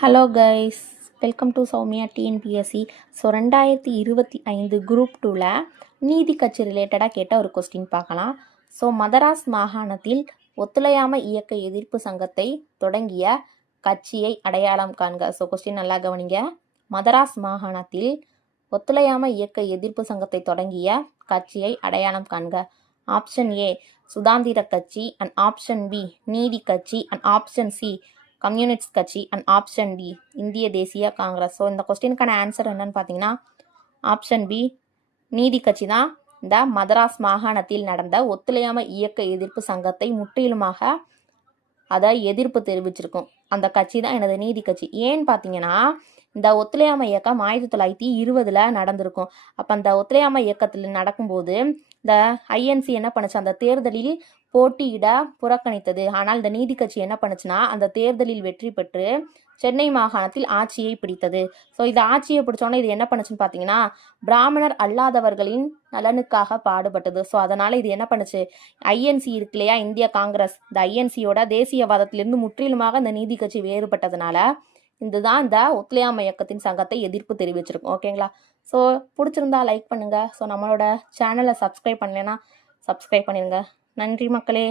Hello guys, welcome to Soumya TNPSC. So 2025 group 2ல் நீதி கட்சி ரிலேட்டடாக கேட்ட ஒரு கொஸ்டின் பார்க்கலாம். ஸோ மதராஸ் மாகாணத்தில் ஒத்துழையாமை இயக்க எதிர்ப்பு சங்கத்தை தொடங்கிய கட்சியை அடையாளம் காண்க. ஸோ கொஸ்டின் நல்லா கவனிங்க. மதராஸ் மாகாணத்தில் ஒத்துழையாமை இயக்க எதிர்ப்பு சங்கத்தை தொடங்கிய கட்சியை அடையாளம் காண்க. ஆப்ஷன் ஏ சுதந்திர கட்சி, அண்ட் ஆப்ஷன் பி நீதி கட்சி, அண்ட் ஆப்ஷன் சி கம்யூனிஸ்ட் கட்சி, அண்ட் ஆப்ஷன் டி இந்திய தேசிய காங்கிரஸ். ஸோ இந்த கொஸ்டினுக்கான ஆன்சர் என்னன்னு பார்த்தீங்கன்னா ஆப்ஷன் பி நீதி கட்சி தான் இந்த மதராஸ் மாகாணத்தில் நடந்த ஒத்துழையாமை இயக்க எதிர்ப்பு சங்கத்தை முற்றிலுமாக அதை எதிர்ப்பு தெரிவிச்சிருக்கும். அந்த கட்சி தான் எனது நீதி கட்சி. ஏன்னு பார்த்தீங்கன்னா இந்த ஒத்துழையாமை இயக்கம் 1920 நடந்திருக்கும். அப்போ அந்த ஒத்துழையாமை இயக்கத்தில் நடக்கும்போது இந்த ஐஎன்சி என்ன பண்ணுச்சு, அந்த தேர்தலில் போட்டியிட புறக்கணித்தது. ஆனால் இந்த நீதி கட்சி என்ன பண்ணுச்சுன்னா அந்த தேர்தலில் வெற்றி பெற்று சென்னை மாகாணத்தில் ஆட்சியை பிடித்தது. ஸோ இது ஆட்சியை பிடிச்சோன்னே இது என்ன பண்ணுச்சுன்னு பார்த்தீங்கன்னா பிராமணர் அல்லாதவர்களின் நலனுக்காக பாடுபட்டது. ஸோ அதனால இது என்ன பண்ணுச்சு, ஐஎன்சி இருக்கு இல்லையா, இந்திய காங்கிரஸ், இந்த ஐஎன்சியோட தேசியவாதத்திலிருந்து முற்றிலுமாக இந்த நீதி கட்சி வேறுபட்டதுனால இதுதான் இந்த ஒத்துழையாமை இயக்கத்தின் சங்கத்தை எதிர்ப்பு தெரிவிச்சிருக்கும். ஓகேங்களா? ஸோ பிடிச்சிருந்தா லைக் பண்ணுங்கள். ஸோ நம்மளோட சேனலை சப்ஸ்கிரைப் பண்ணலைன்னா சப்ஸ்கிரைப் பண்ணிடுங்க. நன்றி மக்களே.